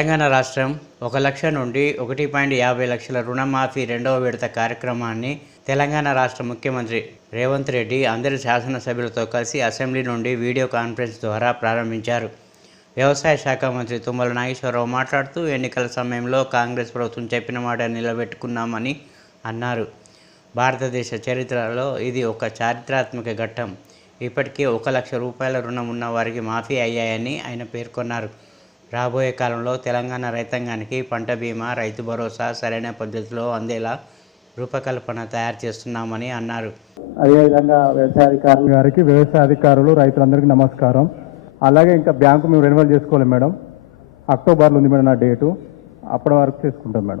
తెలంగాణ రాష్ట్రం ఒక లక్ష నుండి ఒకటి పాయింట్ యాభై లక్షల రుణమాఫీ రెండవ విడత కార్యక్రమాన్ని తెలంగాణ రాష్ట్ర ముఖ్యమంత్రి రేవంత్ రెడ్డి అందరి శాసనసభ్యులతో కలిసి అసెంబ్లీ నుండి వీడియో కాన్ఫరెన్స్ ద్వారా ప్రారంభించారు. వ్యవసాయ శాఖ మంత్రి తుమ్మల నాగేశ్వరరావు మాట్లాడుతూ ఎన్నికల సమయంలో కాంగ్రెస్ ప్రభుత్వం చెప్పిన మాట నిలబెట్టుకున్నామని అన్నారు. భారతదేశ చరిత్రలో ఇది ఒక చారిత్రాత్మక ఘట్టం. ఇప్పటికే ఒక లక్ష రూపాయల రుణం ఉన్న వారికి మాఫీ అయ్యాయని ఆయన పేర్కొన్నారు. రాబోయే కాలంలో తెలంగాణ రైతాంగానికి పంట బీమా రైతు భరోసా సరైన పద్ధతిలో అందేలా రూపకల్పన తయారు చేస్తున్నామని అన్నారు. అదేవిధంగా వ్యవసాయ అధికారులు గారికి వ్యవసాయ అధికారులు రైతులందరికీ నమస్కారం. అలాగే ఇంకా బ్యాంకు మేము రెన్యువల్ చేసుకోవాలి మేడం. అక్టోబర్లో ఉంది మేడం నా డేటు. అప్పటి వరకు చేసుకుంటాం మేడం.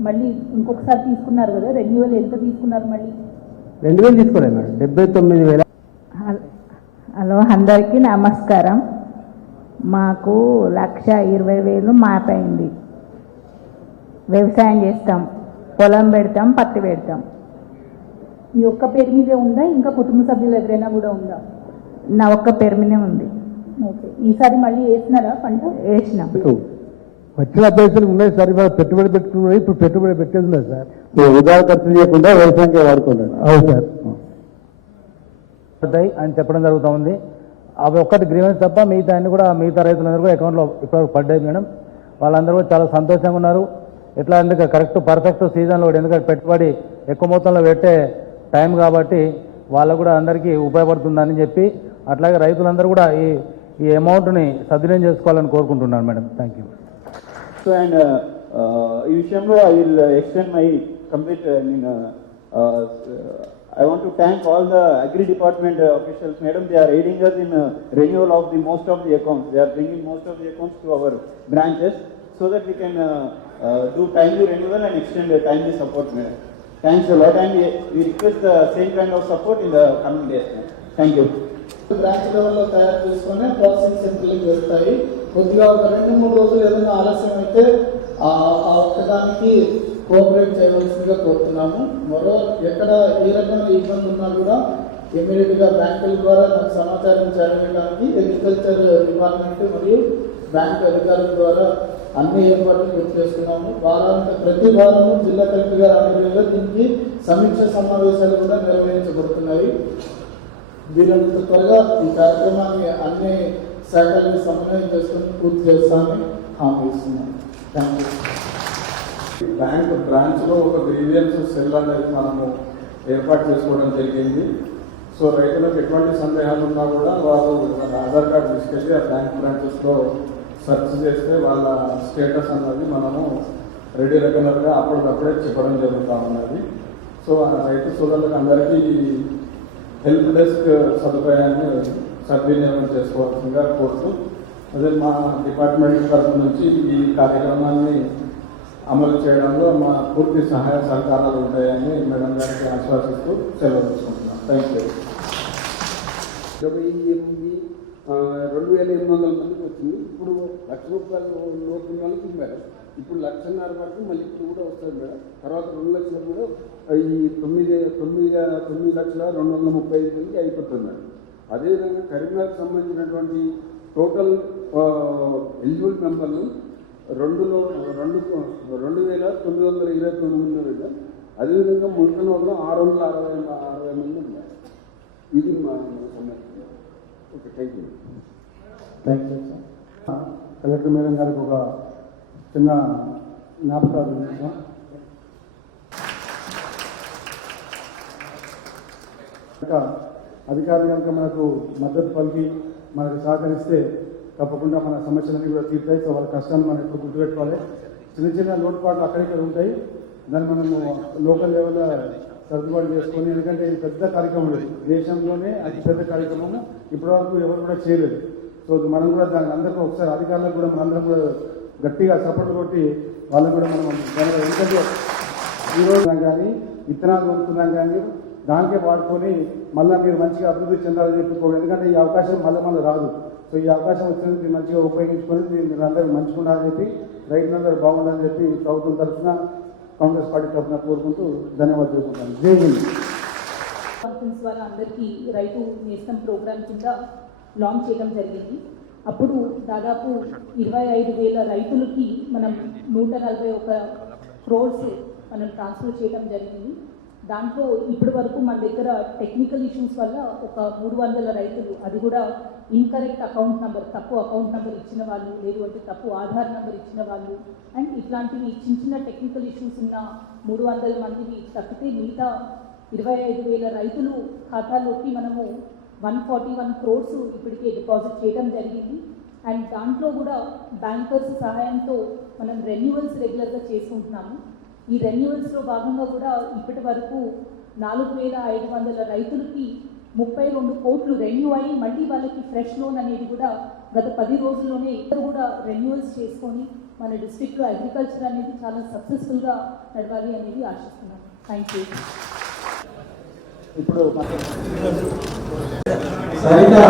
మళ్ళీ ఇంకొకసారి తీసుకున్నారు కదా రెన్యువల్ ఎంత తీసుకున్నారు మళ్ళీ? రెండు వేలు తీసుకోలేదు మేడం. డెబ్బై తొమ్మిది వేల. హల్- హలో అందరికీ నమస్కారం. మాకు లక్ష ఇరవై వేలు మాపైంది. వ్యవసాయం చేస్తాం. పొలం పెడతాం పత్తి పెడతాం. మీ ఒక్క పేరు మీదే ఉందా? ఇంకా కుటుంబ సభ్యులు ఎవరైనా కూడా ఉందా? నా ఒక్క పేరు మీదే ఉంది. ఓకే. ఈసారి మళ్ళీ వేసినారా పంట? వేసినాం. వచ్చిన పైసలు ఉన్నాయి సార్ ఇవాళ పెట్టుబడి పెట్టుకున్నాయి ఇప్పుడు పెట్టుబడి పెట్టేది లేదు సార్ వృధా ఖర్చు చేయకుండా వ్యవసాయంకి వాడుకున్నాడు అవును సార్. అని చెప్పడం జరుగుతూ ఉంది. అవి ఒక్కటి గ్రీవెన్స్ తప్ప మిగతా అన్ని కూడా మిగతా రైతులందరూ కూడా అకౌంట్లో ఇప్పటివరకు పడ్డాయి మేడం. వాళ్ళందరూ కూడా చాలా సంతోషంగా ఉన్నారు. ఎట్లా ఎందుకంటే కరెక్ట్ పర్ఫెక్ట్ సీజన్లో కూడా ఎందుకంటే పెట్టుబడి ఎక్కువ మొత్తంలో పెట్టే టైం కాబట్టి వాళ్ళకు కూడా అందరికీ ఉపయోగపడుతుందని చెప్పి అట్లాగే రైతులందరూ కూడా ఈ ఈ అమౌంట్ని సద్వినియోగం చేసుకోవాలని కోరుకుంటున్నాను madam. Thank you so and ఈ విషయంలో I will extend my complete I I want to thank all the Agri Department uh, officials madam. They are aiding us in uh, renewal of the most of the accounts they are bringing most of the accounts to our branches so that we can uh, uh, do timely renewal and extend the timely support madam thanks a lot and we, we request the same kind of support in the coming days madam. thank you branch లెవెల్లో తయారు చేసుకొని processing సెంటర్లకు వెళ్తాయి కొద్దిగా ఒక రెండు మూడు రోజులు ఏదైనా ఆలస్యం అయితే ఆ ఒక్కదానికి కోఆపరేట్ చేయవలసిందిగా కోరుతున్నాము. మరో ఎక్కడ ఏ రకమైన ఇబ్బంది ఉన్నా కూడా ఇమీడియట్గా బ్యాంకుల ద్వారా నాకు సమాచారం చేరడానికి అగ్రికల్చర్ డిపార్ట్మెంట్ మరియు బ్యాంక్ అధికారుల ద్వారా అన్ని ఏర్పాట్లు పూర్తి చేస్తున్నాము వారానికి ప్రతి వారము జిల్లా కలెక్టర్ గారి ఆధ్వర్యంలో దీనికి సమీక్ష సమావేశాలు కూడా నిర్వహించబడుతున్నాయి. వీరంత త్వరగా ఈ కార్యక్రమాన్ని అన్ని శాఖలను సమన్వయం చేసుకుని పూర్తి చేస్తామని హామీ ఇస్తున్నాను థ్యాంక్ యూ బ్యాంక్ బ్రాంచ్లో ఒక గ్రీవియన్స్ సెల్ అనేది మనము ఏర్పాటు చేసుకోవడం జరిగింది. సో రైతులకు ఎటువంటి సందేహాలు ఉన్నా కూడా వాళ్ళు వాళ్ళ ఆధార్ కార్డు తీసుకెళ్ళి ఆ బ్యాంక్ బ్రాంచెస్లో సెర్చ్ చేస్తే వాళ్ళ స్టేటస్ అన్నది మనము రెడీ రెగ్యులర్గా అప్పటికప్పుడే చెప్పడం జరుగుతూ ఉన్నది. సో ఆ రైతు సోదరులకు అందరికీ హెల్ప్ డెస్క్ సదుపాయాన్ని సద్వినియోగం చేసుకోవాల్సిందిగా కోరుతూ అదే మా డిపార్ట్మెంట్ తరఫు నుంచి ఈ కార్యక్రమాన్ని అమలు చేయడంలో మా పూర్తి సహాయ సహకారాలు ఉంటాయని మేడం గారికి ఆశ్వాసిస్తూ సెలవు తీసుకుంటున్నాం. థ్యాంక్ యూ ఇరవై ఎనిమిది రెండు వేల ఎనిమిది వందల మందికి వచ్చింది. ఇప్పుడు లక్ష రూపాయలు లోపు ఉన్న వాళ్ళకి మేడం ఇప్పుడు లక్షన్నర వరకు మళ్ళీ ఇప్పుడు కూడా వస్తుంది మేడం. తర్వాత రెండు లక్షలు కూడా ఈ తొమ్మిది తొమ్మిది తొమ్మిది లక్షల రెండు వందల ముప్పై ఐదు మందికి అయిపోతుంది మేడం. అదేవిధంగా కరీంనగర్కి సంబంధించినటువంటి టోటల్ ఎలిజిబుల్ మెంబర్లు రెండులో రెండు రెండు వేల తొమ్మిది వందల ఇరవై తొమ్మిది మంది ఉన్నారు అదేవిధంగా ముల్కనూరులో ఆరు వందల అరవై అరవై మంది ఉన్నారు. ఇది మా సమస్య. Okay thank you thank you sir collector madam గారికి ఒక చిన్న జ్ఞాపకాలు సార్ అధికారులు కనుక మనకు మద్దతు పలికి మనకు సహకరిస్తే తప్పకుండా మన సమస్యలన్నీ కూడా తీర్తాయి. సో వాళ్ళ కష్టాన్ని మనం ఎప్పుడు గుర్తుపెట్టుకోవాలి. చిన్న చిన్న లోటుపాట్లు అక్కడిక్కడ ఉంటాయి దాన్ని మనము లోకల్ లెవెల్లో సర్దుబాటు చేసుకొని ఎందుకంటే ఇది పెద్ద కార్యక్రమం లేదు దేశంలోనే అతిపెద్ద కార్యక్రమము ఇప్పటివరకు ఎవరు కూడా చేయలేదు. సో మనం కూడా దాన్ని అందరికీ ఒకసారి అధికారులకు కూడా మనందరం కూడా గట్టిగా సపోర్ట్ కొట్టి వాళ్ళు కూడా మనం దానిలో ఎందుకంటే ఈరోజు కానీ విత్తనాలు కొనుక్కున్నాం కానీ దానికే వాడుకొని మళ్ళీ మీరు మంచిగా అభివృద్ధి చెందాలని చెప్పుకోవాలి ఎందుకంటే ఈ అవకాశం మళ్ళీ మళ్ళీ రాదు. సో ఈ అవకాశం వచ్చినందుకు మంచిగా ఉపయోగించుకొని మీరు అందరూ మంచిగా ఉండాలని చెప్పి రైతులందరూ బాగుండాలని చెప్పి ప్రభుత్వం తరఫున కాంగ్రెస్ పార్టీ తరఫున కోరుకుంటూ ధన్యవాదాలు తెలుపుకుంటాను జై హింద్. కాన్ఫరెన్స్ అందరికీ రైతు నేస్తం ప్రోగ్రామ్ కింద లాంచ్ చేయడం జరిగింది. అప్పుడు దాదాపు ఇరవై ఐదు వేల రైతులకి మనం నూట నలభై ఒక క్రోర్స్ మనం ట్రాన్స్ఫర్ చేయడం జరిగింది. దాంట్లో ఇప్పటి వరకు మన దగ్గర టెక్నికల్ ఇష్యూస్ వల్ల ఒక మూడు వందల రైతులు అది కూడా ఇన్కరెక్ట్ అకౌంట్ నెంబర్ తప్పు అకౌంట్ నెంబర్ ఇచ్చిన వాళ్ళు లేదు అంటే తప్పు ఆధార్ నెంబర్ ఇచ్చిన వాళ్ళు. అండ్ ఇట్లాంటివి చిన్న చిన్న టెక్నికల్ ఇష్యూస్ ఉన్న మూడు వందల మందికి తప్పితే మిగతా ఇరవై ఐదు వేల రైతులు ఖాతాలోకి మనము వన్ ఫార్టీ వన్ క్రోర్స్ ఇప్పటికే డిపాజిట్ చేయడం జరిగింది. అండ్ దాంట్లో కూడా బ్యాంకర్స్ సహాయంతో మనం రెన్యువల్స్ రెగ్యులర్గా చేసుకుంటున్నాము. ఈ రెన్యువల్స్లో భాగంగా కూడా ఇప్పటి వరకు నాలుగు వేల ఐదు వందల రైతులకి ముప్పై రెండు కోట్లు రెన్యూ అయ్యి మళ్ళీ వాళ్ళకి ఫ్రెష్ లోన్ అనేది కూడా గత పది రోజుల్లోనే ఇద్దరు కూడా రెన్యువల్స్ చేసుకొని మన డిస్ట్రిక్ట్లో అగ్రికల్చర్ అనేది చాలా సక్సెస్ఫుల్గా నడవాలి అనేది ఆశిస్తున్నాను థ్యాంక్ యూ ఇప్పుడు సరిగ్గా